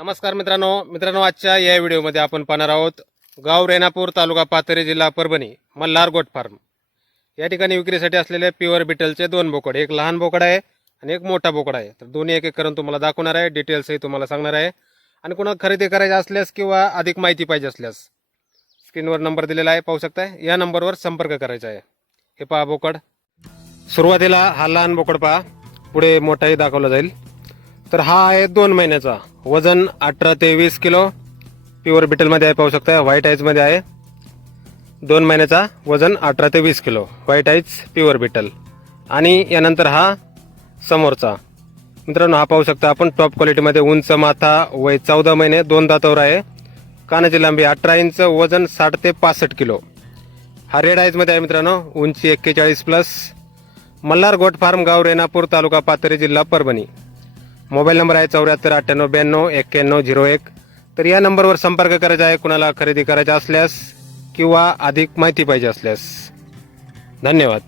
नमस्कार मित्रांनो. मित्रांनो आजच्या या व्हिडिओमध्ये आपण पाहणार आहोत गाव रेणापूर तालुका पाथरी जिल्हा परभणी मल्हार गोट फार्म. या ठिकाणी विक्रीसाठी असलेले प्युअर बिटलचे दोन बोकड एक लहान बोकड आहे आणि एक मोठा बोकड आहे. तर दोन्ही एक एक करून तुम्हाला दाखवणार आहे डिटेल्सही तुम्हाला सांगणार आहे. आणि कुणा खरेदी करायची असल्यास किंवा अधिक माहिती पाहिजे असल्यास स्क्रीनवर नंबर दिलेला आहे पाहू शकताय. या नंबरवर संपर्क करायचा आहे. हे पहा बोकड. सुरुवातीला हा लहान बोकड पहा पुढे मोठाही दाखवला जाईल. तर हा आहे दोन महिन्याचा. वजन अठरा ते वीस किलो. प्युअर बिटलमध्ये आहे पाहू शकता. व्हाईट आईजमध्ये आहे. दोन महिन्याचा वजन अठरा ते वीस kilo. White eyes pure beetle आणि यानंतर हा समोरचा. मित्रांनो हा पाहू शकता आपण टॉप क्वालिटीमध्ये उंच माथा वय चौदा महिने दोन दातावर आहे. कानाची लांबी अठरा इंच वजन साठ ते पासष्ट किलो. हा रेड आईजमध्ये आहे मित्रांनो. उंची एक्केचाळीस प्लस मल्हार गोट फार्म गाव रेणापूर तालुका पाथरी जिल्हा परभणी. मोबाईल नंबर आहे चौऱ्याहत्तर अठ्ठ्याण्णव ब्याण्णव एक्क्याण्णव झिरो एक. तर या नंबरवर संपर्क करायचा आहे. कुणाला खरेदी करायचा असल्यास किंवा अधिक माहिती पाहिजे असल्यास. धन्यवाद.